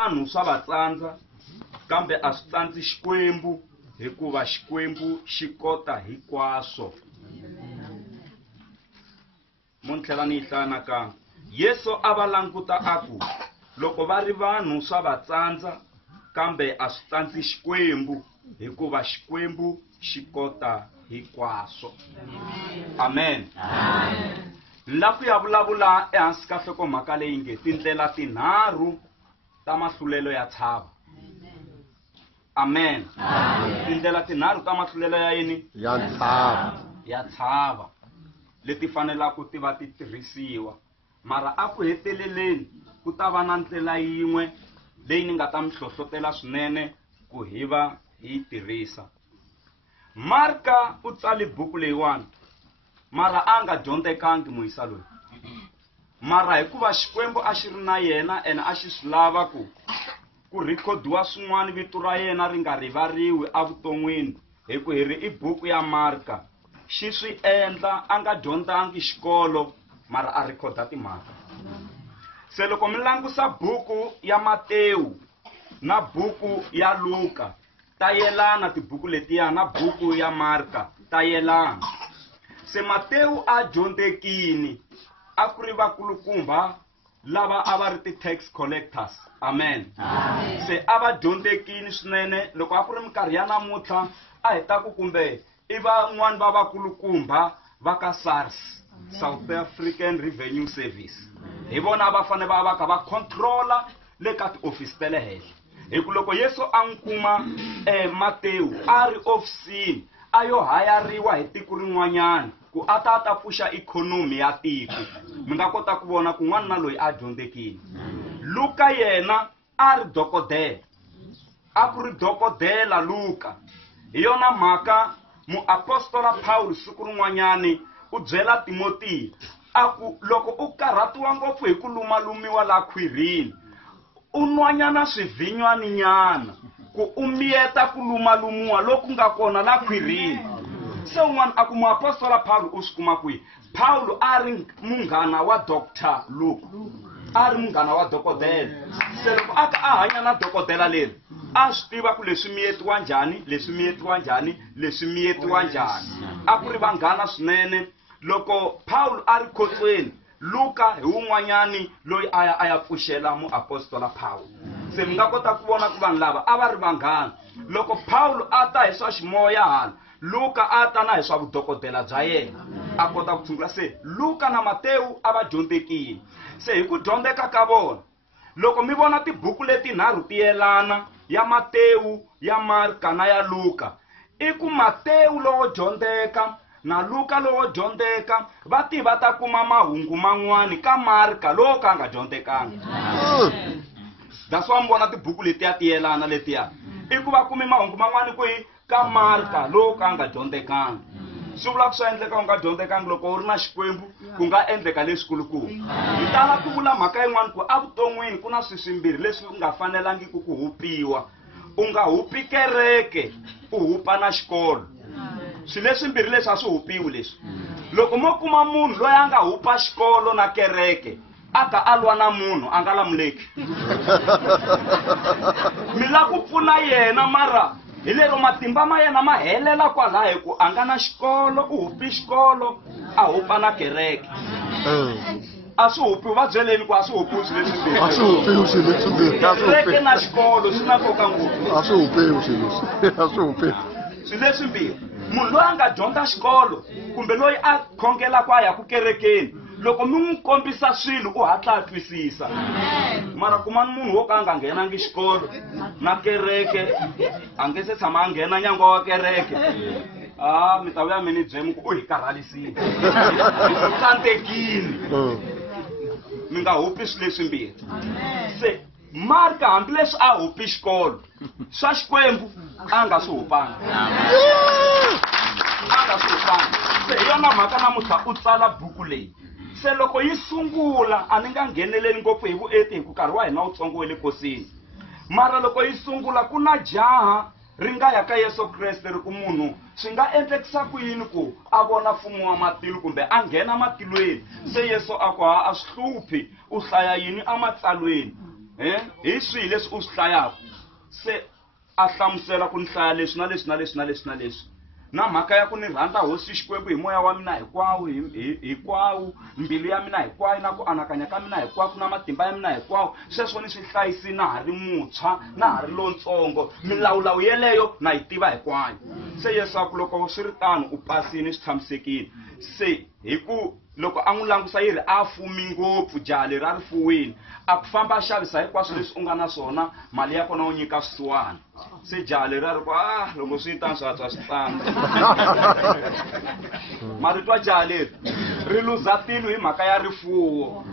vanhu swa va tsandza kambe a swi tsandzi Xikwembu hikuva Xikwembu xi kota hinkwaswo. Mun tlhela ni hlaya nakambe. Yesu a va languta a ku loko va ri vanhu swa va tsandza kambe a swi tsandzi Xikwembu hikuva Xikwembu xi kota hinkwaswo. Amen. La ku ya vulavula ehansi ka nhlokomhaka leyi nge tindlela tinharhu ta mahlulelo ya tshava. Amen. Tindlela tinharhu ta mahlulelo ya yini? Ya tshava. Leti fanelaka ti va ti tirhisiwa. Mara a ku heteleleni ku ta va na ndlela yin'we leyi ni nga ta mi hlohlotela swinene ku hi va hi tirhisa. Marka u tsale buku leyiwani mara a nga dyondzekangi Moyisa loyi. Mara hikuva Xikwembu a xi ri na yena ene a xi swi lava ku rekhodiwa swin'wana vito ra yena ri nga rivariwi evuton'wini hi ku hi ri i buku ya Marka. Xi swi endla a nga dyondzangi xikolo mara a rikhoda timhaka. Se loko mi langusa buku ya Matewu na buku ya Luka ta yelana tibuku letiya na buku ya Marka ta yelana. Se Matewu a dyondzekini a ku ri vakulukumba lava a va ri ti-tax collectors. Amen. Se a va dyondzekini swinene loko a ku ri minkarhi ya namuntlha a heta ku kumbe i van'wani va vakulukumba va ka SARS, South African Revenue Service. Hi vona va fanele va kha va controla le ka ti-office ta le henhla. Hi ku loko Yesu a n'wi kuma Matewu a ri ofisini a yo hayariwa hi tiko rin'wanyana ku a ta pfuxa ikhonomi ya tiko. Mi nga kota ku vona ku n'wana na loyi a dyondzekini. Luka yena a ri dokodela. A ku ri dokodela Luka. Hi yona mhaka muapostola Paul siku rin'wanyani u byela Timoti a ku loko u karhatiwa ngopfu hi ku lumalumiwa la khwirini u nwanyana swivinywani nyana ku u miyeta ku lumalumiwa loku nga kona la khwirini. Se un'wana a ku muapostola Paul u swi kuma kwihi? Paul a ri munghana wa Dr. Luke, a ri munghana wa dokodela. Se loko a hanya na dokodela leri a swi tiva ku leswi miyetiwa njhani, leswi miyetiwa njhani, leswi miyetiwa njhani. A ku ri vanghana swinene. Loko Paul a ri khotsweni Luka hi un'wanyani loyi a ya pfuxela muapostola Paul. Se mi nga kota ku vona ku vanhu lava a va ri vanghana. Loko Paul a ta hi swa ximoya hala Luka a ta na hi swa vudokodela bya yena a kota ku tshungula. Se Luka na Matewu a va dyondzekini. Se hi ku dyondzeka ka vona loko mi vona tibuku leti nharhu ti yelana ya Matewu, ya Marka na ya Luka, i ku Matewu lowo dyondzeka na Luka lowo dyondzeka va ta kuma mahungu man'wani ka Marka lowo ka nga dyondzekanga. That's why mi vona tibuku letiya ti yelana letiya i ku va kumi mahungu man'wani kwihi ka Marka lowo ka nga dyondzekanga. Swi vula ku swa endleka u nga dyondzekanga loko u ri na Xikwembu ku nga endleka leswikulukumba. Hi tala ku vula mhaka yin'wana ku evuton'wini ku na swilo swimbirhi leswi u nga fanelangi ku hupiwa. U nga hupi kereke u hupa na xikolo. Swilo leswimbirhi leswi a swi hupiwi leswi. Loko mo kuma munhu loyi a nga hupa xikolo na kereke a ta alwa na munhu a nga lamuleki. Mi la ku pfuna yena mara hi lero matimba ma yena ma helela kwalaho ku a nga na xikolo u hupi xikolo a hupa na kereke. A swi hupiwi va byeleni ku a swi hupiwi swilo leswimbirhi. A swi hupiwi swilo leswimbirhi. Kereke na xikolo swi na nkoka ngopfu. A swi hupiwi swilo leswi. A swi hupiwi. Swilo leswimbirhi. Munhu loyi a nga dyondza xikolo kumbe loyi a khongela ku a ya ku kerekeni loko mi n'wi kombisa swilo u hatla a twisisa. Mara kumani munhu wo ka a nga nghenangi xikolo na kereke a nge se tshama a nghena nyangwa wa kereke mi ta vuya mi ni byela ku u hi karhalisile hi tsandzekile mi nga hupi swilo leswimbirhi. Se Marka hambileswi a hupi xikolo swa Xikwembu a nga swi hupanga. A nga swi hupanga. Se hi yona mhaka namuntlha u tsala buku leyi. Se loko yi sungula a ni nga ngheneleli ngopfu hi vuenti hi ku nkarhi wa hina wutsongo wa le kosini. Mara loko yi sungula ku na jaha ri nga ya ka Yesu Kreste ri ku munhu swi nga endlekisa ku yini ku a vona mfumo wa matilo kumbe a nghena matilweni. Se Yesu a ku a swi hluphi u hlaya yini ematsalweni. hi swihi leswi u swi hlayaka se a hlamusela ku ni hlaya leswi na leswi na leswi na leswi na leswi na mhaka ya ku ni rhandza hosi Xikwembu hi moya wa mina hinkwawo mbilu ya mina hinkwayo na ku anakanya ka mina hinkwawo na matimba ya mina hinkwawo sweswo ni swi hlayisi na ha ri muntshwa na ha ri lontsongo milawulawu yeleyo na yi tiva hinkwayo se Yesu loko swi ri tano u pasini swi tshamisekile se hi ku loko a n'wi langusa yi ri a fumi ngopfu jaha leri a ri fuwini a ku famba a xavisa hinkwaswo leswi u nga na swona mali ya kona u nyika swisiwana se jaha leri a ri ku loko swi tani swi hatswa swi tlanga mari twa jaha leri ri luza tilo hi mhaka ya rifuwo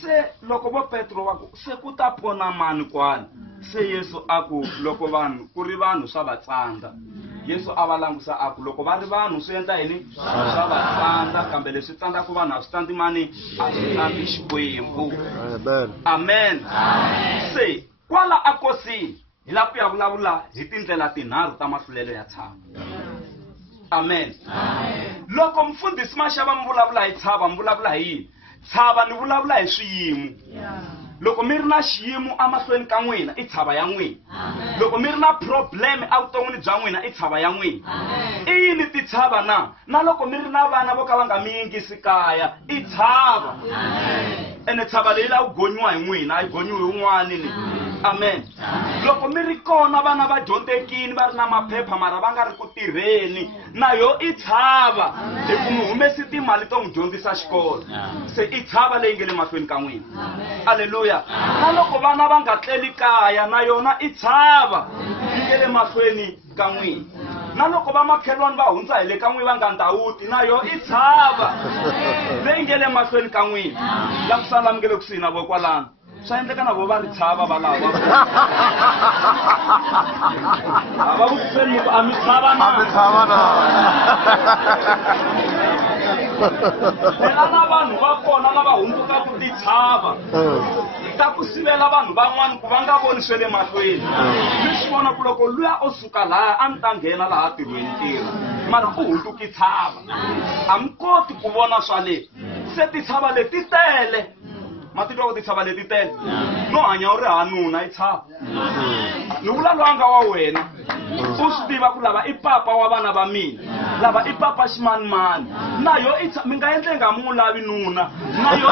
se loko vo Petro va ku se ku ta pona mani kwani se Yesu a ku loko vanhu ku ri vanhu swa va tsandza Yesu a va langusa a ku loko va ri vanhu swi endla yini swa va tsandza kambe leswi tsandzaka vanhu a swi tsandzi mani a swi tsandzi Xikwembu amen se kwala a kosini hi la ku ya vulavula hi tindlela tinharhu ta mahlulelo ya tshava amen loko mfundhisi Mashava mi vulavula hi tshava mi vulavula hi yini tshava ni vulavula hi swiyimo loko mi ri na xiyimo amahlweni ka n'wina I tshava ya n'wina loko mi ri na problem evuton'wini bya n'wina I tshava ya n'wina I yini ti tshava na loko mi ri na vana vo ka va nga mi yingisi kaya I tshava ene tshava leyi la ku gonyiwa hi n'wina a yi gonyiwi hi un'wani ni amen loko mi ri kona vana va dyondzekini va ri na maphepha mara va nga ri ku tirheni na yo I tshava hi ku mi humesi timali to n'wi dyondzisa xikolo se I tshava leyi nga le mahlweni ka n'wina haleluya na loko vana va nga tleli kaya na yona I tshava yi nga le mahlweni ka n'wina na loko va makhelwani va hundza hi le ka n'wina va nga ndhawuti na yo I tshava leyi nga le mahlweni ka n'wina la ku sala mi nga le kusuhi na vo kwalano swa endleka na vo va ri tshava va lava va vutiseni a mi tshava na na vanhu va kona lava hundzuka ku ti tshava ta ku sivela vanhu van'wana ku va nga voni swe le mahlweni mi swi vona ku loko luya o suka laha a ni ta nghena laha tirhweni tirha mara u hundzuki tshava a mi koti ku vona swa le se ti tshava leti tele matitwa ku ti tshava leti tele no hanya u ri hanuna I tshava ni vula lwanga wa wena u swi tiva ku lava I papa wa vana va mina lava I papa ximanimani na yo mi nga endle nga mu lavi nuna na yo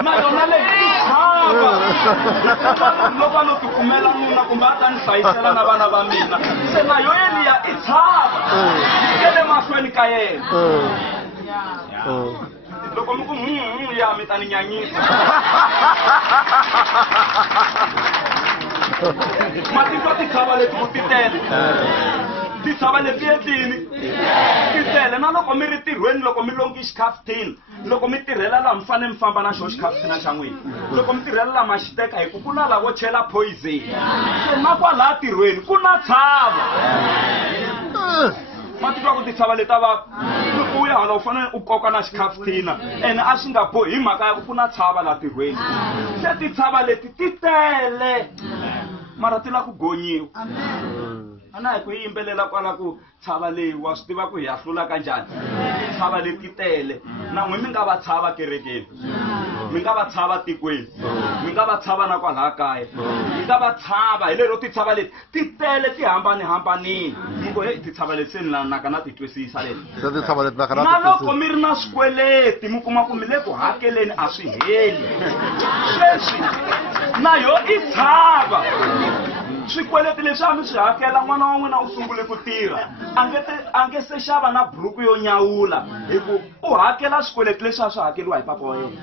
na yona leyi I tshava loko no tikumela nuna kumbe a ta ni hlayisela na vana va mina se na yo yeliya I tshava ke le mahlweni ka yena loko mi ku ya mi ta ni nyanyisa matitwa ti tshava leti ku ti tele ti tshava leti etini ti tele na loko mi ri tirhweni loko mi longi xikhafuthini loko mi tirhela laha mi fanele mi famba na xo xikhafuthina xa n'wina loko mi tirhela laha ma xiteka hi ku na lavo chela poison se na kwalaha tirhweni ku na tshava matitwa ku ti tshava leta va loko u ya hala u fanele u koka na xikhafuthina ene a swi nga bohi hi mhaka ya ku na tshava laha tirhweni se ti tshava leti ti tele mara ti la ku gonyiwa a na hi ku yimbelela kwala ku tshava leyi wa swi tiva ku hi ya hlula ka njhani tshava leti tele na n'we mi nga va tshava kerekeni mi nga va tshava tikweni mi nga va tshava na kwalaha kaya mi nga va tshava hi lero ti tshava leti ti tele ti hambanihambanini mi ngo ti tshava leti se ni lanaka na ti twisisa leti na loko mi ri na swikweleti mi kuma ku mi le ku hakeleni a swi heli sweswi na yo I tshava swikweleti leswi a mi swi hakela n'wana wa n'wina u sungule ku tirha a nge se xava na buruku yo nyawula hi ku u hakela swikweleti leswi a swi hakeriwa hi papa wa yena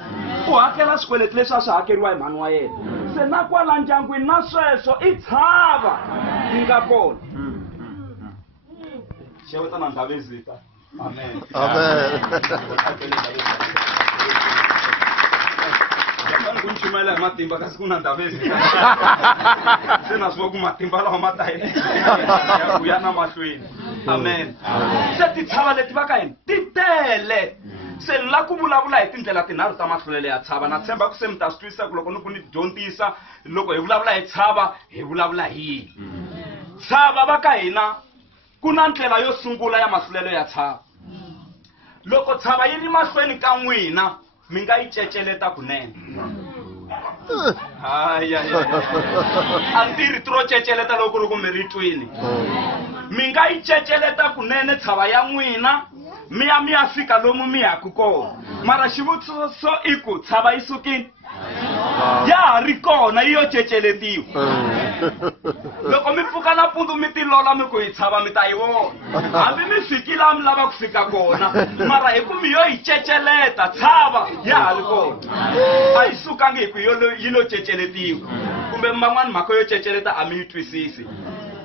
u hakela swikweleti leswi a swi hakeriwa hi mhani wa yena se na kwala ndyangwini na sweswo I tshava yi nga kona xeweta na ndhavezita amen ku nchumela hi matimba kasi ku na ndhavezita se na swi va ku matimba lawa ma ta ku ya na mahlweni amen se ti tshava leti va ka hina ti tele se ni la ku vulavula hi tindlela tinharhu ta mahlulelo ya tshava na tshemba ku se mi ta swi twisisa ku loko ni ku ni dyondzisa loko hi vulavula hi tshava hi vulavula hi yini tshava va ka hina ku na ndlela yo sungula ya mahlulelo ya tshava loko tshava yi ri mahlweni ka n'wina mi nga yi ceceleta kunene a ntirhi tiro ceceleta loko ri kumbe ri twini mi nga yi ceceleta kunene tshava ya n'wina mi ya fika lomu mi yaku kona mara xivutiso i ku tshava yi sukini ya ha ri kona yi yo ceceletiwa loko mi pfuka nampundzu mi tilola mi ku yi tshava mi ta yi vona hambi mi fikile a mi lava ku fika kona mara hi ku mi yo yi ceceleta tshava ya ha ri kona a yi sukangi hi ku yi lo ceceletiwa kumbe man'wani mhaka yo ceceleta a mi yi twisisi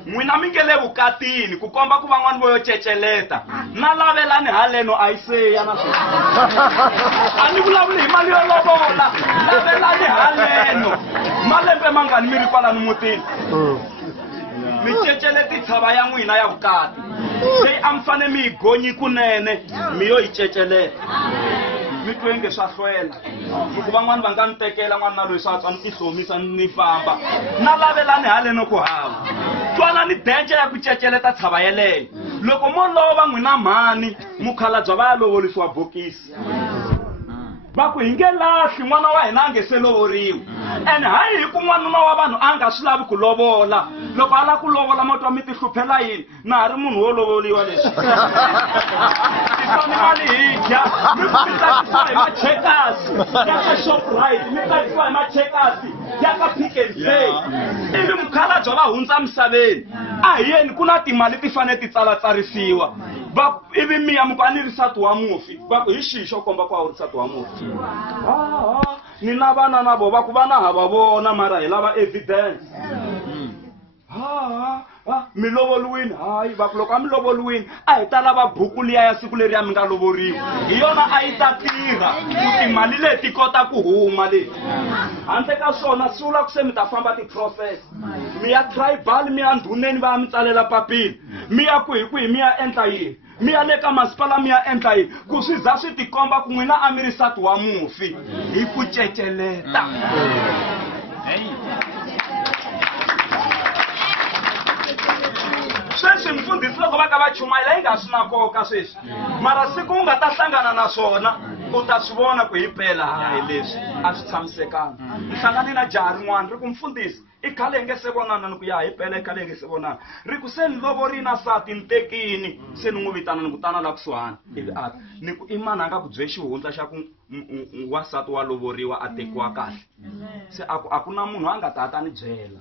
n'wina mi nge le vukatini ku komba ku van'wani vo yo ceceleta na lavelani haleno a yi seya na swona a ni vulavuli hi mali yo lovola lavelani haleno malembe mangani mi ri kwalani mutini mi ceceleti tshava ya n'wina ya vukati leyi a mi fane mi yi gonyi kunene mi yo yi ceceleta mi twenge swa hlwela loko van'wani va nga ni tekela n'wana loyi swa tswa ni tihlomisa ni famba na lavelani haleno ku hava twanani denje ya ku ceceleta tshava yeleyo loko mo lova n'wina mhani mukhalabya va ya lovolisiwa bokisi va ku hi nge lahli n'wana wa hina a nge se lovoriwi ene hayi hi ku n'wanuna wa vanhu a nga swi lavi ku lovola loko a lava ku lovola ma twa mi ti hluphela yini na ha ri munhu wo lovoliwa leswi tisani mali hi dya mi tsakisiwa hi machekasi ya ka Shoprite mi tsakisiwa hi machekasi ya ka Pick n Pay ivi mukhalabya va hundza misaveni a hi yeni ku na timali ti fanele ti tsalatsarisiwa ivi miya muku a ni risati wa mufi va ku hi xihi xo komba ku a wu risati wa mufi ni na vana na vo va ku vana hava vona mara hi lava evidence mi lovoliwini hayi va ku loko a mi lovoliwini a hi ta lava buku liya ya siku leriya mi nga lovoriwi hi yona a yi ta tirha ku timali leti kota ku huma leti handle ka swona swi vula ku se mi ta famba ti-process mi ya tribal mi ya ndhuneni va ya mi tsalela papila mi ya kwihi mi ya endla yini mi ya le ka masipala mi ya endla yini ku swi za swi tikomba ku n'wina a mi risati wa mufi hi ku ceceleta sweswi mfundhisi loko va ka va chumayela yi nga swi na nkoka sweswi mara siku u nga ta hlangana na swona u ta swi vona ku hi phela hayi leswi a swi tshamisekanga ni hlangane na jaha rin'wana ri ku mfundhisi i khale hi nge se vonana ni ku ya hi phela i khale hi nge se vonana ri ku se ni lovorini na sati ni tekini se ni n'wi vitana ni ku tana la kusuhani ivi a ni ku i mani a nga ku bye xihundla xa ku wasati wa lovoriwa a tekiwa kahle se a ku na munhu a nga ta ta ni byela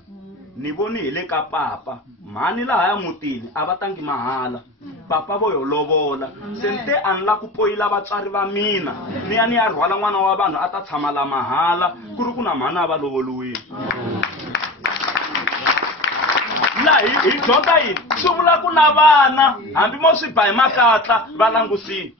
ni voni hi le ka papa mhani laha ya mutini a va tangi mahala papa vo yo lovola se ni te a ni la ku poyila vatswari va mina ni ya ni ya rhwala n'wana wa vanhu a ta tshama la mahala ku ri ku na mhani a va lovoliwini laha hi dyondza yini swi vula ku na vana hambi mo swi ba hi makatla va langusini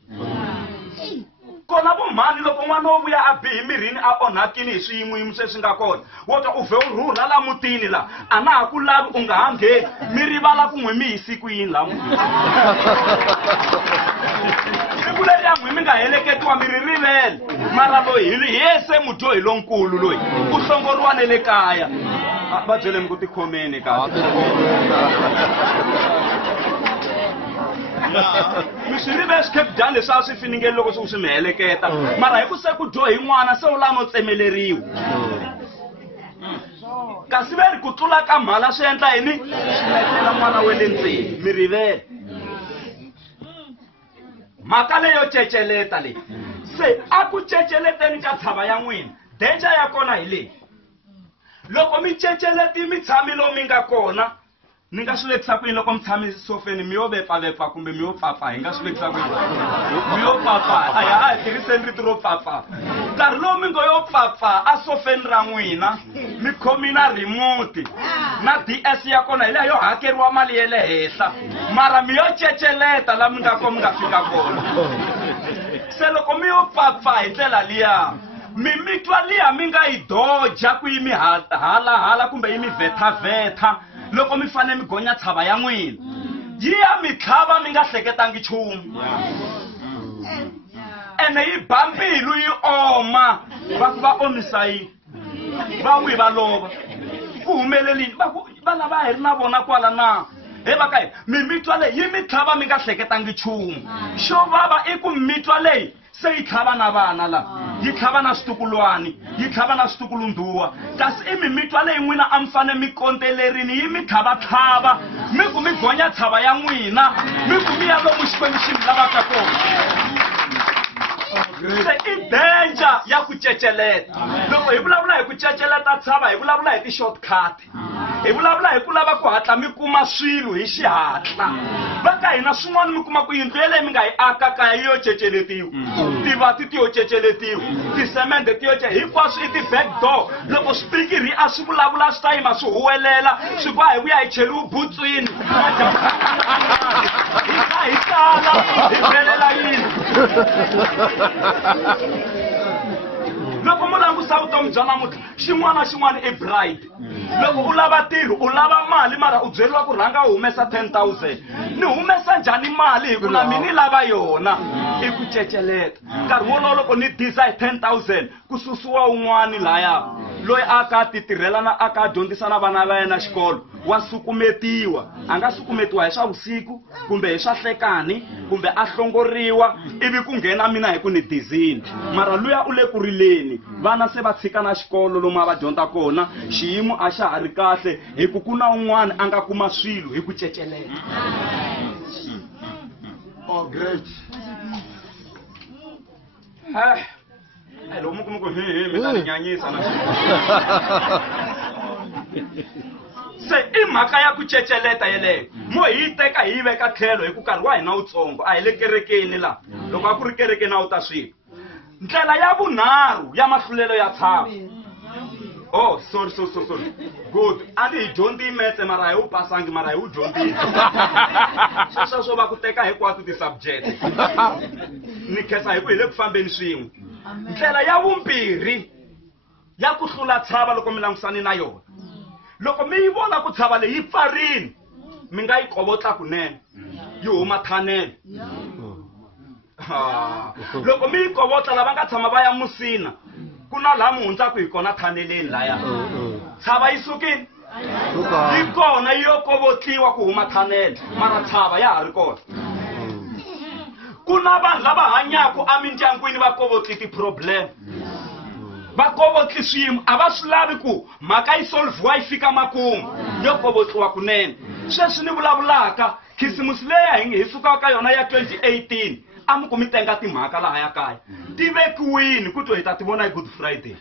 kona vo mhani loko n'wana wo vuya a bihi mirini a onhakini hi swiyimuyimo sweswi nga kona wo twa u vhe u rhurha la mutini la a na ha ku lavi u nga ha ngheni mi rivala ku n'wi mi hi siku yini la mutini siku leri ya n'wi mi nga heleketiwa mi ri rivele mara loyi hi yese mudyohi lonkulu loyi u hlongoriwa ne le kaya va byele mi ku tikhomeni kahle mi swi rive swikhepudani leswi a swi finingeli loko swi mi heleketa mara hi ku se ku dyohi n'wana se u lava no tsemeleriwa kasi ve ri ku tlula ka mhala swi endla yini swi letela n'wana we le ndzeni mi rivele mhaka leyo ceceleta leyi se a ku ceceleteni ka tshava ya n'wina denja ya kona hi leyi loko mi ceceleti mi tshami lomu mi nga kona ni nga swi vekisa ku yini loko mi tshami sofeni mi yo vepfavepfa kumbe mi yo pfapfa hi nga swi vekisa ku yini mi yo pfapfa a hi tirhiseni rito ro pfapfa nkarhi lowu mi ngo yo pfapfa a sofeni ra n'wina mi khomi na remote na DS ya kona hi leha yo hakeriwa mali ya le henhla mara mi yo ceceleta la mi nga ko mi nga fika kona se loko mi yo pfapfa hi ndlela liya mi mitwa liya mi nga yi doja ku yi mi hala kumbe yi mi vhethavhetha loko mi fane mi gonya tshava ya n'wina yi ya mi tlhava mi nga hleketangi nchumu ene yi ba mbilu yi oma va ku va omisa yini va n'wi va lova ku humelelini va lava hi ri na vona kwala na he va ka yini mi mitwa leyi yi mi tlhava mi nga hleketangi nchumu xo vava i ku mitwa leyi se yi tlhava na vana la yi tlhava na switukulwani yi tlhava na switukulunduwa kasi mimitwa leyi n'wina a mi fane mi kondzelerini yi mi tlhavatlhava mi ku mi gonya tshava ya n'wina mi ku mi ya lomu xikwembu xi mi lavaka kona se i danger ya ku ceceleta loko hi vulavula hi ku ceceleta tshava hi vulavula hi ti-shortcut hi vulavula hi ku lava ku hatla mi kuma swilo hi xihatla va ka hina swin'wana mi kuma ku yindlu yeleyi mi nga yi aka kaya yi yo ceceletiwa tivati ti yo ceceletiwa tisemende ti yo hinkwaswo i ti-back door loko swipikiri a swi vulavula swi ta yima swi huwelela swi boha hi vuya hi cheliwi butswini hi tala hi phelela yini loko mu langusa vutomi bya namuntlha xin'wana na xin'wana i bride loko u lava ntirho u lava mali mara u byeriwa ku rhanga u humesa 10,000 ni humesa njhani mali hi ku na mina ni lava yona i ku ceceleta nkarhi wolowo loko ni disa hi 10,000 ku susiwa un'wani laya loyi a ka titirhelana a ka dyondzisa na vana va yena xikolo wa sukumetiwa a nga sukumetiwa hi swa vusiku kumbe hi swa nhlekani kumbe a hlongoriwa ivi ku nghena mina hi ku ni dizini mara luya u le ku rileni vana se va tshika na xikolo lomu a va dyondza kona xiyimo a xa ha ri kahle hi ku ku na un'wana a nga kuma swilo hi ku ceceleta Oh, great. Lomu kuma ku mi ta nyanyisa na se i mhaka ya ku ceceleta yeleyo mo hi teka hi veka tlhelo hi ku karhi wa hina wutsongo a hi le kerekeni la loko a ku ri kerekeni a wu ta swilo ndlela ya vunharhu ya mahlulelo ya tshava oh sorry good a ni hi dyondzi metse mara hi wu pasangi mara hi wu dyondzile sweswo va ku teka hinkwato ti-subject ni khensa hi ku hi le ku fambeni swin'we ndlela ya vumbirhi ya ku hlula tshava loko mi langusani na yona loko mi yi vona ku tshava leyi yi pfarini mi nga yi kovotla kunene yi huma thanele loko mi yi kovotla lava nga tshama va ya musina ku na laha mi hundzaku hi kona thaneleni laya tshava yi sukini yi kona yi yo kovotliwa ku huma thanele mara tshava ya ha ri kona ku na vanhu lava hanyaku emindyangwini va kovotli ti-problem va kovotli swiyimo a va swi lavi ku mhaka yi solviwa yi fika makumu yo kovotliwa kunene sweswi ni vulavulaka khisimusi leyi hi sukaka ka yona ya 2018 a mi ku mi tenga timhaka laha ya kaya ti vekiwini ku to hi ta ti vona hi good friday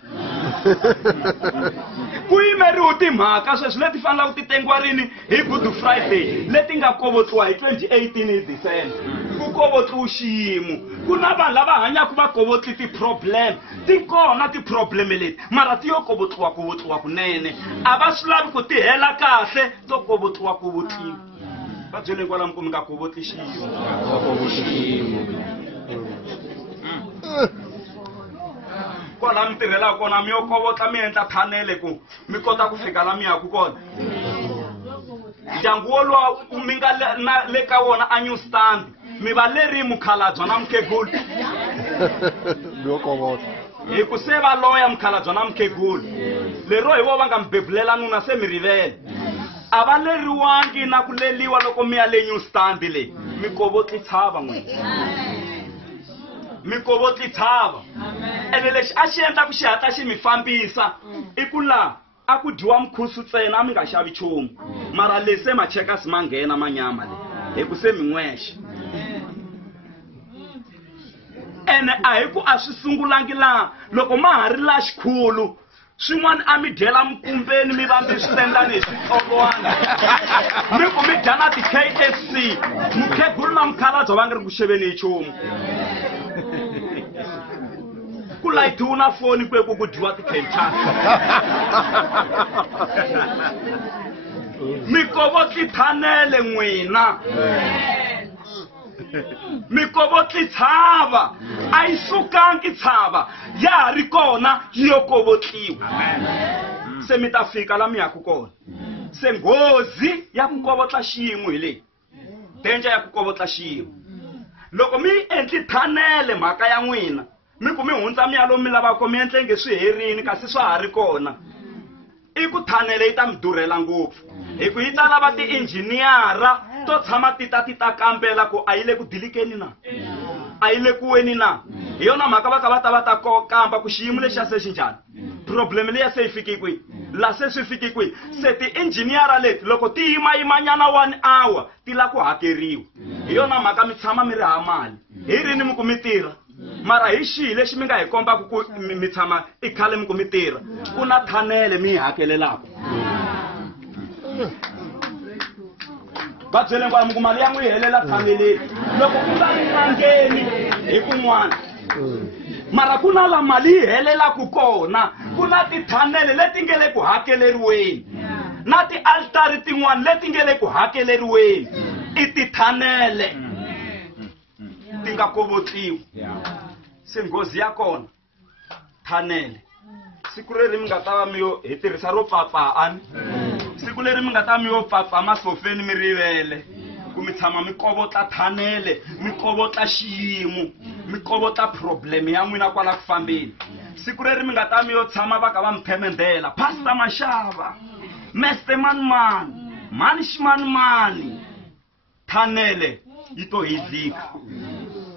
ku yimeriwa timhaka sweswi leti fanelaka ti tengiwa rini hi good friday leti nga kovotliwa hi 2018 hi december ku kovotliwa xiyimo ku na vanhu lava hanyaku va kovotli ti-problem ti kona ti-problem leti mara ti yo kovotliwa kunene a va swi lavi ku ti hela kahle to kovotliwa va byele kwala mi nga kovotli xiyimo kwala mi tirhelaka kona mi yo kovotla mi endla thanele ku mi kota ku fika la mi yaku kona ndyangu wolowa mi nga le ka wona a new stand mi va leri mukhalabya na mukhegulu hi ku se va loya mukhalabya na mukhegulu lero hi vo va nga mi bebulela nuna se mi rivele a va leriwangi na ku leliwa loko mi ya le new stand leyi mi kovotli tshava n'wina mi kovotli tshava ene lexi a xi endla ku xi hatla xi mi fambisa i ku laha a ku dyiwa mukhusi ntsena a mi nga xavi nchumu mara lese machekasi ma nghena manyama leyi hi ku se mi n'wexe ene a hi ku a swi sungulangi laha loko ma ha ri la xikhulu swin'wana a mi dyela mikumbeni mi va mi swi endlani hi switsongwana mi ku mi dya na ti-KFC mukhegulu na mukhalabye va nga ri ku xeveni hi nchumu ku layithiwa na foni kweku ku dyiwa ti-Kentucky mi kovotli thanele n'wina mi kovotli tshava a yi sukangi tshava ya ha ri kona yi yo kovotliwa se mi ta fika la mi yaku kona se nghozi ya ku kovotla xiyimo hi leyi danger ya ku kovotla xiyimo loko mi endli thanele mhaka ya n'wina mi ku mi hundza mi ya lomu mi lavaka mi endle nge swi herini kasi swa ha ri kona i ku thanele yi ta mi durhela ngopfu hi ku yi ta lava ti-injiniyara to tshama ti ta kambela ku a yi le ku dilikeni na a yi le ku weni na hi yona mhaka va ta kamba ku xiyimo lexi xa se xi njhani problem leyi se yi fike kwihi la se swi fike kwihi se ti-engineer leti loko ti yimayimanyana 1 hour ti la ku hakeriwa hi yona mhaka mi tshama mi ri hava mali hi rini mi ku mi tirha mara hi xihi lexi mi nga hi kombaka ku mi tshama i khale mi ku mi tirha ku na thanele mi hi hakelelaka va byele kwala mi ku mali ya n'wi helela thaneleni loko ku nga ri nangeni hi kun'wana mara ku na la mali yi helelaku kona ku na tithanele leti nge le ku hakeleriweni na ti-altari tin'wana leti nge le ku hakeleriweni i tithanele ti nga kovotiwi se nghozi ya kona thanele siku leri mi nga ta va mi yo hi tirhisa ro pfapfani siku leri mi nga ta mi yo pfapfa masofeni mi rivele ku mi tshama mi kovotla thanele mi kovotla xiyimo mi kovotla problem ya n'wina kwala ku fambeni siku leri mi nga ta mi yo tshama va ka va mi phemendela pastor Mashava Mr. mani ximani thanele yi to hidlika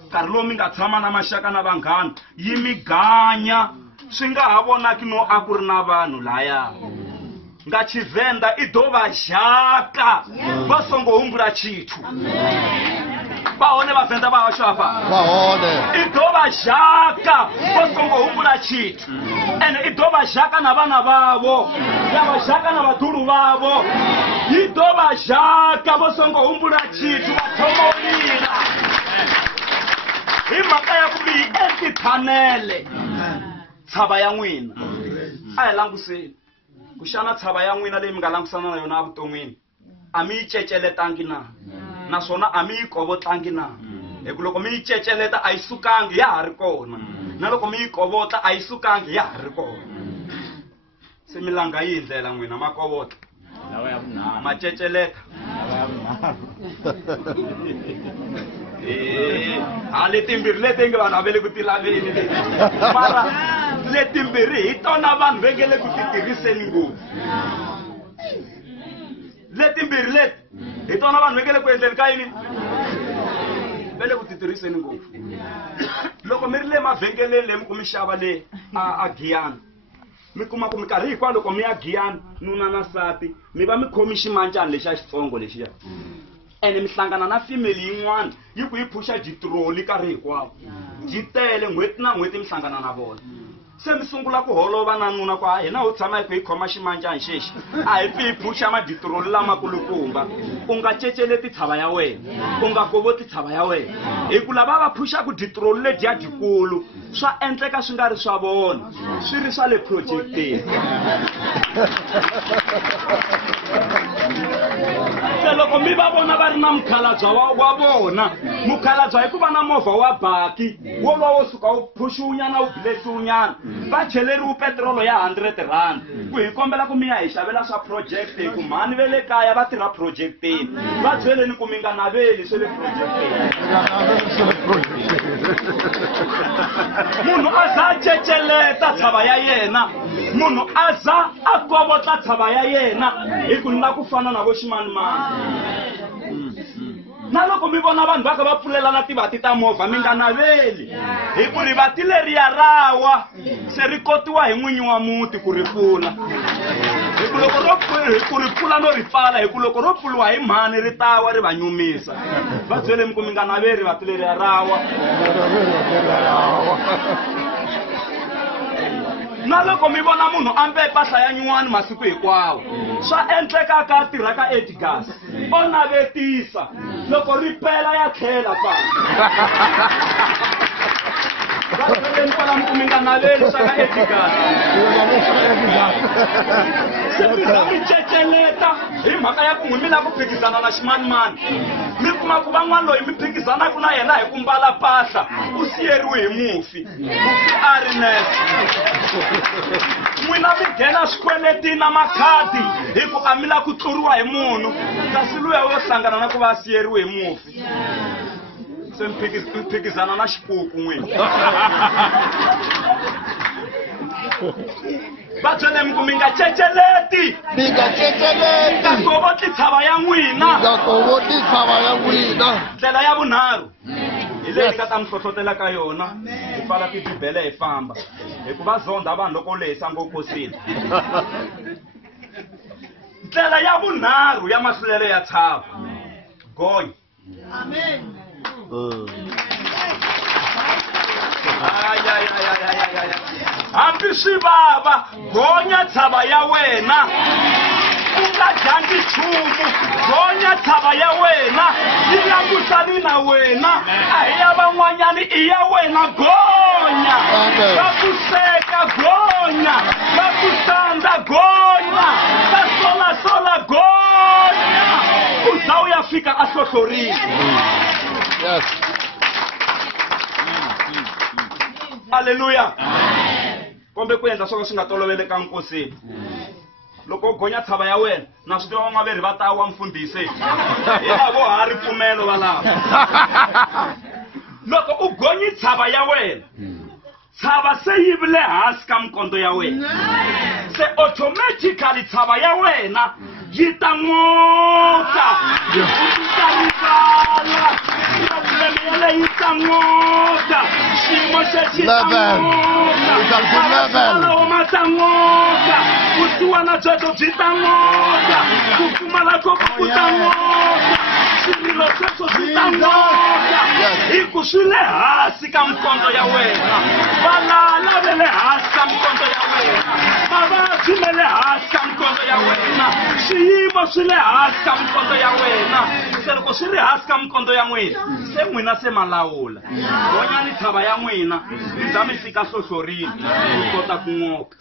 nkarhi lowu mi nga tshama na maxaka na vanghana yi mi ganya swi nga ha vonaki no a ku ri na vanhu laya nga Tshivenda i do va xaka va songo humbula chithu va hone Vavenda va hasho apa Va hone. i do va xaka va songo humbula chithu ene i do va xaka na vana vavo ya va xaka na vaduru vavo i do va xaka va songo humbula chithu va thoma ulila hi mhaka ya ku mi endli thanele tshava ya n'wina a hi languseni ku xana tshava ya n'wina leyi mi nga langusana na yona evuton'wini a mi yi ceceletangi na naswona a mi yi kovotlangi na hi ku loko mi yi ceceleta a yi sukangi ya ha ri kona na loko mi yi kovotla a yi sukangi ya ha ri kona se mi langa yi hi ndlela n'wina ma kovotla ma ceceleta letimbirhi leti nge vanhu a ve le ku ti laveni mara letimbirhi hi tona vanhu ve nge le ku ti tirhiseni ngopfu letimbirhi leti hi tona vanhu ve nge le ku endleni ka yini ve le ku ti tirhiseni ngopfu loko mi ri le mavhengeleni leyi mi ku mi xava le a Giyani mi kuma ku minkarhi hinkwayo loko mi ya Giyani nuna na nsati mi va mi khomi ximanjani lexiya xitsongo lexiya ene mi hlangana na female yin'wana yi ku yi phusha jitroli nkarhi hinkwawo ji tele n'hweti na n'hweti mi hlangana na vona se mi sungula ku holova na nuna ku hina u tshama hi ku yi khoma ximanjani xexi a hi pfi hi phusha majitroli lamakulukumba u nga ceceleti tshava ya wena u nga kovoti tshava ya wena hi ku lava va phuxaku jitroli ledyiya jikulu swa endleka swi nga ri swa vona swi ri swa le projekteni se loko mi va vona va ri na mukhalabya wa vona mukhalabya hi ku va na movha wa baki wo va wo suka wu phuxiwunyana wu bilesiwunyana va cheleriwe petrolo ya 100 rand ku hi kombela ku mi ya hi xavela swa project hi ku mhani ve le kaya va tirha projekteni va byeleni ku mi nga naveli swe le projekteni munhu a za a ceceleta tshava ya yena munhu a za a kovotla tshava ya yena hi ku ni na ku fana na vo ximanimani na loko mi vona vanhu va ka va pfulelana tivati ta movha mi nga naveli hi ku rivati leriya rawa se ri kotiwa hi n'winyi wa muti ku ri pfula hi ku loko ku ri pfula no ri pfala hi ku loko ro pfuliwa hi mhani ri tawa ri va nyumisa va byele mi ku mi nga naveli rivati leriya rawa na loko mi vona munhu a mbe mpahla ya nyuwani masiku hinkwawo swa endleka ka tirha ka Edgars o navetisa loko ri pela ya tlhela vatsheleni kwala mi nga naveli swa ka Edgars se mi za mi ceceleta hi mhaka ya ku n'wi mi la ku phikizana na ximanimani mi kuma ku van'wana loyi mi phikizanaku na yena hi ku mbala mpahla u siyeriwe hi mufi a ri nese n'wina mi nghena swikweletini na makhadi hi ku a mi la ku tluriwa hi munhu kasi luya wo hlangana na ku va siyeriwe hi mufi se mi phikizana na xipuku n'wina va byele mi ku mi nga ceceleti ka kovoti tshava ya n'wina ndlela ya vunharhu hi leyi nga ta mi hlohlotela ka yona pfala tibibele hi famba hikuva zonda vanhu loko lehisa ngokosini ndlela ya vunharhu ya mahlulelo ya tshava gonya amen hambi swi vava gonya tshava ya wena u nga dyangi nchumu gonya tshava ya wena yi langusani na wena a hi ya van'wanyani i ya wena gonya va ku seka gonya va ku sandza gonya va solasola gonya u za u ya fika a hlohlorile Haleluya. Kombe ku endla swona swi nga toloveleka nkosini. Loko gonya tshava ya wena na swi tiva n'waveri va ta wa mfundhisi. Hi lavo ha ripfumelo va lava. Loko u gonyi tshava ya wena tshava se yi vile hansi ka mkondo ya wena. Se automatically tshava ya wena yi ta n'oka. Yi ta rivala. Problemi yale yi ta n'oka. Xiyimo xexi ta n'oka. Maloma ta n'oka. Ku siwana byebyo byi ta n'oka. Ku pfumala koko ku ta n'oka. Swirilo sweswo swi ta n'oka. Hi ku swi le hansi ka mkondo ya wena. Valala ve le hansi ka mkondo ya wena. Mavabyi me le hansi ka mkondo ya wena. Swiyimo swi le hansi ka mkondo ya wena. Se loko swi ri hansi ka mkondo ya n'wina se n'wina se malawula gonyani tshava ya n'wina mi za mi fika hlohlorile ku kota ku n'oka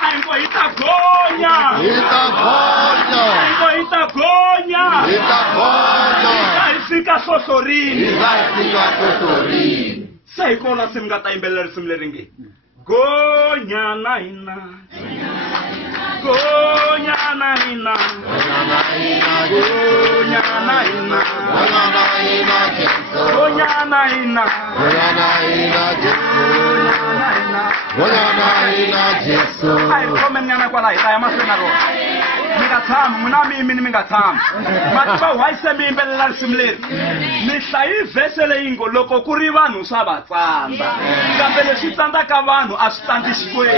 a hi ngo hi ta gonya hi fika hlohlorile se hi kona se mi nga ta yimbelela risimu leri nge gonya na hina gonya na hina gonya na hina gonya na hina ai come nyana kwala ita ya masena ro minga thamu muna mimi ni minga thamu matba waise mi imbelela risimu leri mi hlayi vhese leyi ngo loko ku ri vanhu swa va tsandza kambe leswi tsandzaka vanhu a swi tsandzi xikwembu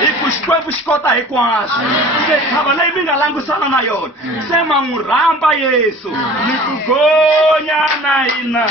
hi ku xikwembu xi kota hinkwaswo se tshava leyi mi nga langusana na yona se ma n'wi rhamba Yesu mi ku gonya na hina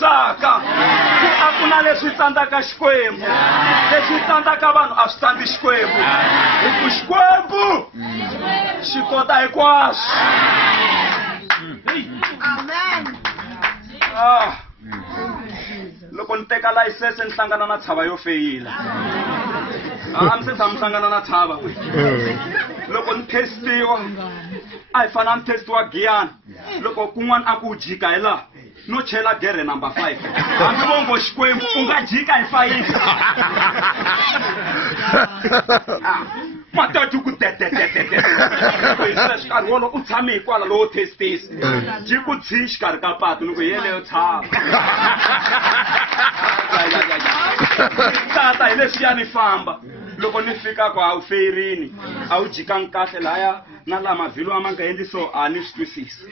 Saka, akuna leswi tsandzaka xikwembu, leswi tsandzaka vanhu a swi tsandzi xikwembu, hi ku xikwembu xi kota hinkwaswo. Amen. Loko ni teka layisense ni hlangana na tshava yo feyila se samsangana na thaba loko ni testiwa ai fana ni testiwa giyani loko kun'wana a ku jika hi laha no chela gere number 5 hambi vongo xikwembu u nga jika hi 5 matatu ku tetetetete xikarhi wolo u tshame hikwala lowo testisa ji ku tshi xikarhi ka patu ni ku yeleyo tshama tata hi leswi ya ni famba loko ni fika ku a wu feyirini a wu jikangi kahle laya na laha mavhilwa ama nga endli so a ni swi twisisi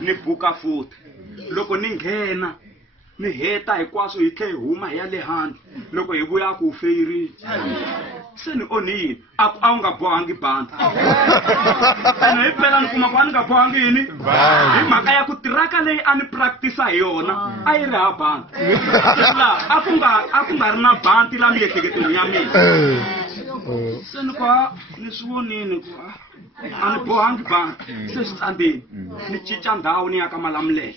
ni buka futhi loko ni nghena ni heta hinkwaswo hi tlhe hi huma hi ya le handle loko hi vuya ku wu feyirini se ni onhini a wu nga bohangi bandi ene hi phela ni kuma ku a ni nga bohangi yini hi mhaka ya ku tiraka leyi a ni practice hi yona a yi ri ha bandi laha a ku nga ri na bandi laha miehleketweni ya mina se ni kwa ni swi vonini ku a ni bohangi bandi se swi tsandzeni ni cinca ndhawu ni ya ka Malamulele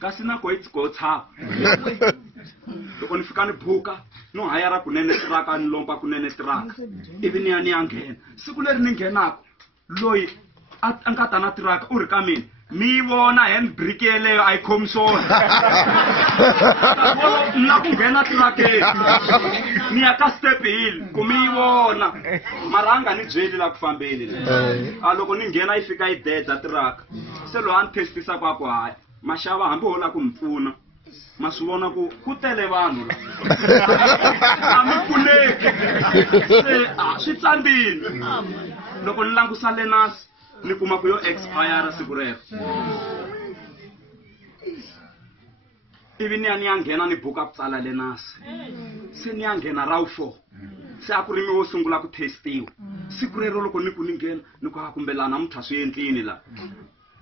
kasi na ko go tshava loko ni fika ni buka no hayara kunene tiraka ni lomba kunene tiraka ivi ni ya nghena siku leri ni nghenaka loyi a nga ta na tiraka u ri ka mina mi vona handbrake yeleyo a yi khomi swona na ku nghena tirakeni ni ya ka Step Hill ku mi vona mara a nga ni byeli la ku fambeni a loko ni nghena yi fika yi deda tiraka se lo a ni testisa ku haya maxava hambi ho la ku mi pfuna ma swi vona ku tele vanhu a mi pfuneki se swi tsandini loko ni langusa Lenas ni kuma ku yo expire siku rero ivi ni ya nghena ni buka ku tsala Lenas se ni ya nghena rawu 4 se a ku ri mi wo sungula ku testiwa siku rero loko ni ku ni nghena ni ku kumbelana mutha swi endlini la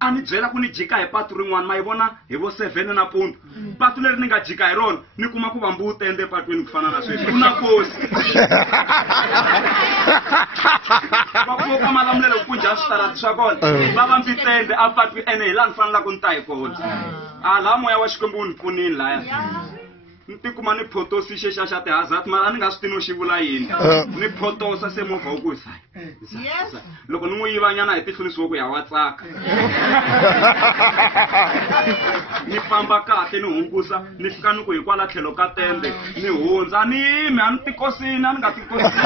a ni byela ku ni jika hi patu rin'wana ma yi vona hi vo 7 nampundzu patu leri ni nga jika hi rona ni kuma ku vambu wu tende patwini ku fana na sweswi ku na kosi va ku ka Malamulele ku dya switarati swa kona va va mbitende a patu ene hi laha ni fanelaka ni ta hi kona a laha moya wa Xikwembu wu ni pfunini laya ni tikuma ni photosi xexa xa tihazard mara a ni nga swi tivi no xi vula yini ni photosa se movha wu ku loko ni n'wi yivanyana hi tihlunisiwo ku ya wa tsaka ni famba kahle ni hungusa ni fika ni ku hikwala tlhelo ka tende ni hundza ni yimi a ni tikosini a ni nga tikosini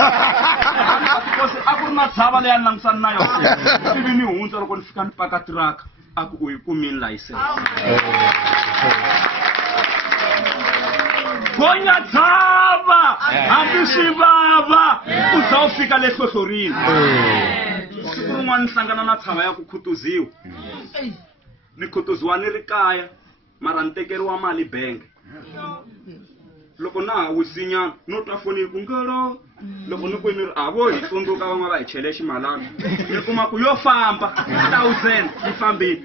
a ku ri na tshava leyi a ni langutisani na yona ivi ni hundza loko ni fika ni paka tiraka a ku u yi kumini layisense gonya tshava hambi swi vava u za u fika le hlohlorini siku rin'wana ni hlangana na tshava ya ku khutuziwa ni khutuziwa ni ri kaya mara ni tekeriwa mali bank loko na ha wisinyana no twa foni ku ngelo loko ni ku ni ri a vo hi tsundzuka van'wana va hi chele ximalana ni kuma ku yo famba 1000 yi fambile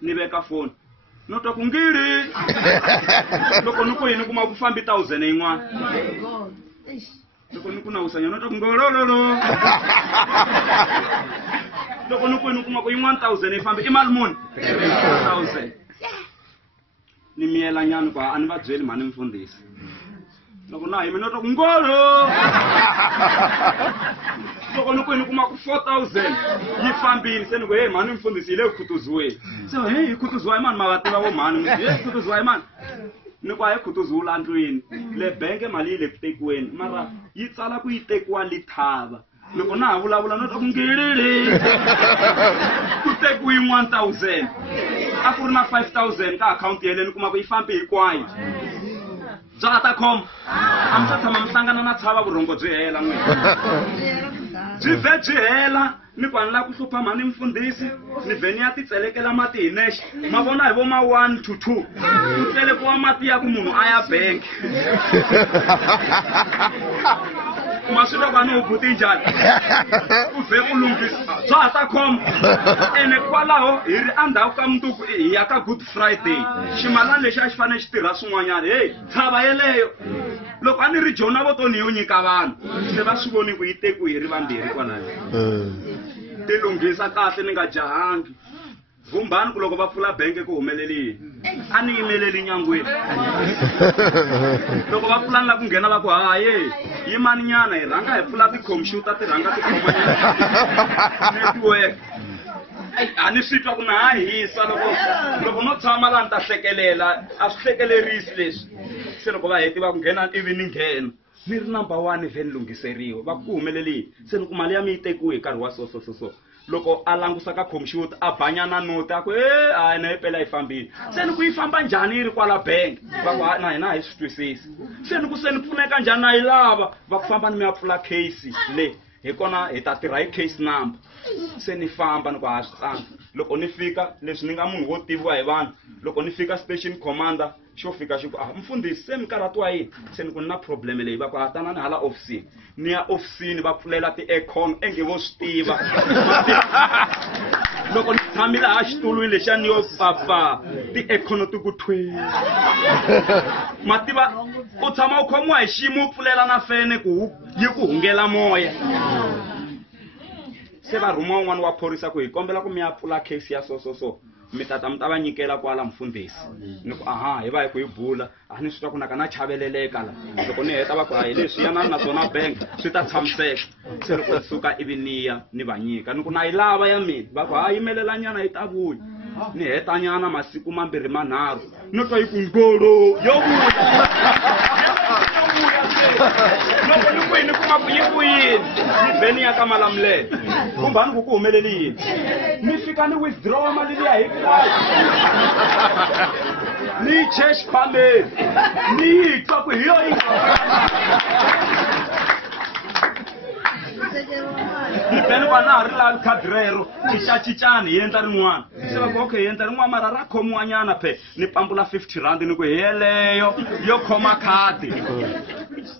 ni veka foni no twa ku ngili loko ni ku yini kuma ku fambi 1000 yin'wana loko ni ku na usanya no twa ku ngolololo loko ni ku yini kuma ku yin'wana 1000 yi fambi i mali muni 1000 ni miyela nyana ku a ni va byeli mani mfundhisi loko na yimi no twa ku ngolo loko ni ku yini kuma ku 4000 yi fambile se ni ku hey mani mfundhisi yi le khutuziweni se hey hi khutuziwa hi mani ma va tiva vo mani hey khutuziwa hi mani ni ku a hi khutuziwula ndlwini le bank mali yi le ku tekiweni mara yi tsala ku yi tekiwa lithava loko na ha vulavula no twa ku ngilili ku tekiwa yin'wana 1000 a ku ri na 5000 ka akhawunti yeleni kuma ku yi fambi hinkwayo bya ta khoma a mi ta tshama mi hlangana na tshava vurhongo byi hela n'wina byi vhe byi hela ni ku a ni lava ku hlupha mhani mfundhisi ni vhe ni ya titselekela mati hi nexe ma vona hi vo ma 1 to 2 ni tselekiwa mati ya ku munhu a ya bank ma swi loko a ni u buti njhani u vhe ku lunghisa bya ha ta khoma ene kwalaho hi ri andhawu ka mundzuku hi ya ka Good Friday ximalana lexi a xi fanele xi tirha swin'wanyana hey tshava yeleyo loko a ni ri jona votoni yo nyika vanhu se va swi voni ku yi tekiwi hi ri vambirhi kwalaho ti lunghisa kahle ni nga jahangi vumbani ku loko va pfula bank ku humelelini a ni yimeleli nyangweni loko va pfula ni la ku nghena va ku haye yimani nyana hi rhanga hi pfula tikhompyuta ti rhanga ti khoma network a ni swi twa ku na hisa loko no tshama laha ni ta hlekelela a swi hlekelerisi leswi se loko va heti va ku nghena ivi ni nghena ni ri number 1 vheni lunghiseriwa va ku humelelile se ni ku mali ya mi yi tekiwe hi nkarhi wa so loko a langusa ka computer a banyana note a ku a na phela yi fambile se ni ku yi famba njhani yi ri kwala bank va ku na hina hi swi twisisi se ni ku se ni pfuneka njhani na yi lava va ku famba ni mi ya pfula case le hi kona hi ta tirha hi case number se ni famba ni ku ha swi tsanga loko ni fika leswi ni nga munhu wo tiviwa hi vanhu loko ni fika station commander xo fika xi ku mfundhisi se mi karhatiwa yini se ni ku ni na problem leyi va ku tanani hala ofisini ni ya ofisini va pfulela ti-aircon enge vo swi tiva loko ni tshamile ha xitulwini lexiya ni yo pfapfa ti-aircon ti ku thwe mativa u tshama u khomiwa hi xiyimo u pfulela na fene ku yi ku hungela moya se va rhuma un'wana wa phorisa ku hi kombela ku mi ya pfula case ya so mi ta va nyikela kwala mfundhisi ni ku hi va hi ku hi bula a ni swi twa ku naka na chaveleleka la loko ni heta va ku hi leswi yanani na swona bank swi ta tshamiseka se loko suka ivi niya ni va nyika ni ku na yi lava ya mina va ku yimelela nyana yi ta vuya ni heta nyana masiku 2 manharhu no twa yi ku ngolo yo vuya loko ni ku yini kuma ku yi ku yini ni beni ya ka malamulele kumbani ku humeleli yini ni fika ni withdraw mali liya hi ni church pameli ni twa ku hi yo yi ni beni va na ha ri lavi khadi rero cicacicani hi endla rin'wana se va ku okay hi endla rin'wana mara ra khomiwa nyana phe ni pampula 50 rand ni ku hi yeleyo yo khoma khadi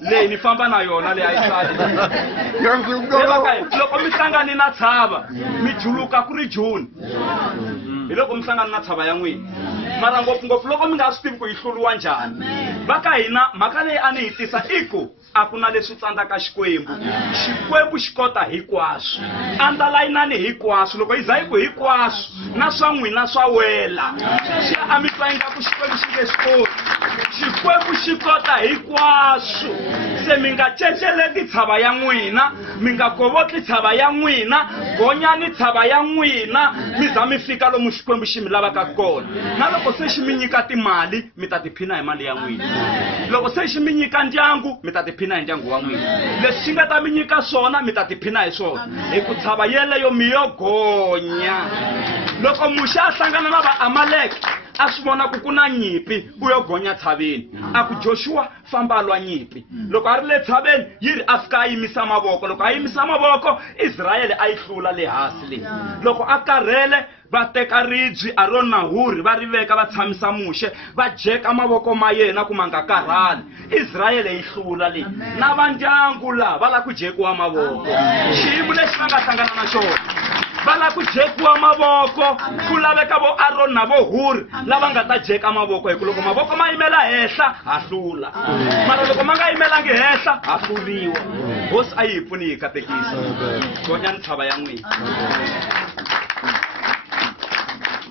leyi ni famba na yona leyi a yi sali loko mi hlangani na tshava mi juluka ku ri June hi loko mi hlangani na tshava ya n'wina mara ngopfungopfu loko mi nga swi tivi ku yi hluriwa njhani va ka hina mhaka leyi a ni yi tisa i ku a ku na leswi tsandzaka xikwembu xi kota hinkwaswo andalayinani hinkwaswo loko yi za yi ku hinkwaswo na swa n'wina swa wela xi a mi twa ingaku xikwembu xi nge swi koti xikwembu xi kota hinkwaswo se mi nga ceceleti tshava ya n'wina mi nga kovotli tshava ya n'wina gonyani tshava ya n'wina mi za mi fika lomu xikwembu xi mi lavaka kona na loko se xi mi nyika timali mi ta tiphina hi mali ya n'wina loko se xi mi nyika ndyangu mi ta tiphina hi ndyangu wa n'wina leswi xi nga ta mi nyika swona mi ta tiphina hi swona hi ku tshava yeleyo mi yo gonya loko muxa a hlangana na vaamaleki a swi vona ku na nyimpi u yo gonya tshaveni a ku Joshua famba lwa nyimpi loko a ri le tshaveni yi ri a fika a yimisa mavoko loko a yimisa mavoko Israyele a yi hlula le hansi le loko a karhele va teka ribye Aron na Huri va ri veka va tshamisa muxe va jeka mavoko ma yena ku ma nga karhali Israyele yi hlula le na va ndyangu laha va la ku jekiwa mavoko xiyimo lexi va nga hlangana na xona va la ku jekiwa mavoko ku laveka vo Aron na vo Huri lava nga ta jeka mavoko hi ku loko mavoko ma yimela hehla ha hlula mara loko ma nga yimelangi hehla ha hluriwa hosi a yi hi pfuni hi katekisa gonyani tshava ya n'wina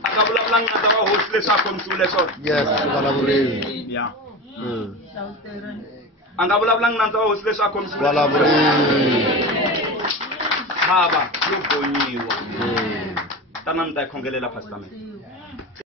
a nga vulavulanga na ta va hosi leswi a khomisiwile swona Yes, vulavuleni. ya a nga vulavulanga na ta va hosi leswi a khomisiwile Vulavuleni. tshava yo gonyiwa tanani mi ta yi khongelela pastor